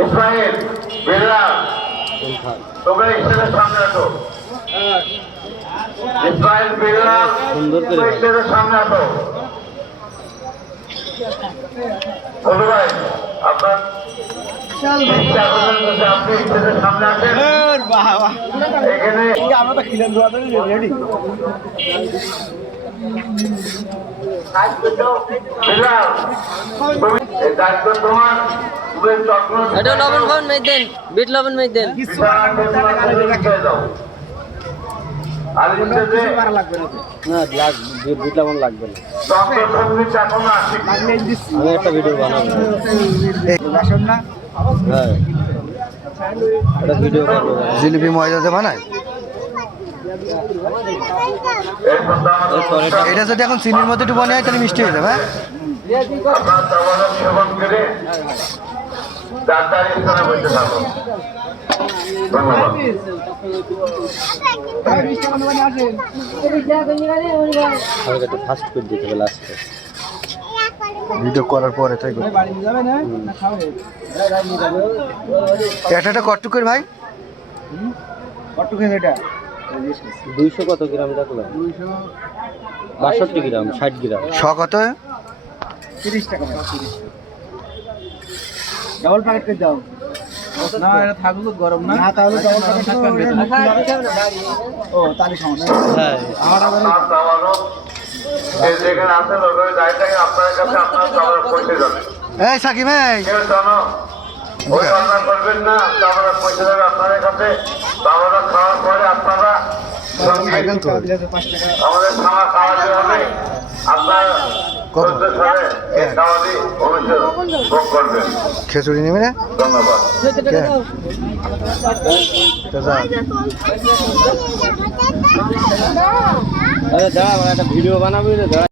ইসমাইল বিল্লাল তোমরা স্টেজের সামনে আসো। ইসমাইল বিল্লাল স্টেজের সামনে আসো। বন্ধু ভাই আপনার আপনি স্টেজের সামনে আসেন। এখানে আমরা তো খিলেন রেডি দায়িত্ব তোমার। এটা লবণ খান মেয়ে দেন, বিট লবণ মেয়ে দেন। বিট লবণ লাগবে না। আমি একটা ভিডিও বানাবো। হ্যাঁ একটা ভিডিও বানাবো। জিলিপি ময়দাতে বানায়। এটা যদি এখন চিনির মধ্যে একটু বানায় তাহলে মিষ্টি হয়ে যাবে। ফাস্ট ফুড দিতে হবে লাস্টে ভিডিও করার পরে তাই একটা কট্টু করে ভাই 200 কত গ্রাম দেখলাম? 62 গ্রাম, 60 গ্রাম। শ কত? 30 টাকা। ডাবল প্যাকেট করে দাও। না এটা থাকবে তো গরম না। না তাহলে ডাবল প্যাকেট থাকবে। ও তাহলে সমস্যা। হ্যাঁ আমার এই যেখানে আছে লোকের দায়িত্বকে আপনার কাছে আপনার সবার পৌঁছে যাবে। এই সাকিব ভাই কেউ জানো ওই রান্না করবেন না, আমরা পৌঁছে যাবে আপনাদের কাছে। আমরা খাওয়ার পরে আপনারা আমাদের খাওয়া খাওয়াতে হবে। আপনার খাওয়ালি অবশ্যই ভোগ করবেন। খিচুড়ি নেবে না? ধন্যবাদ। দাঁড়া একটা ভিডিও বানাবি।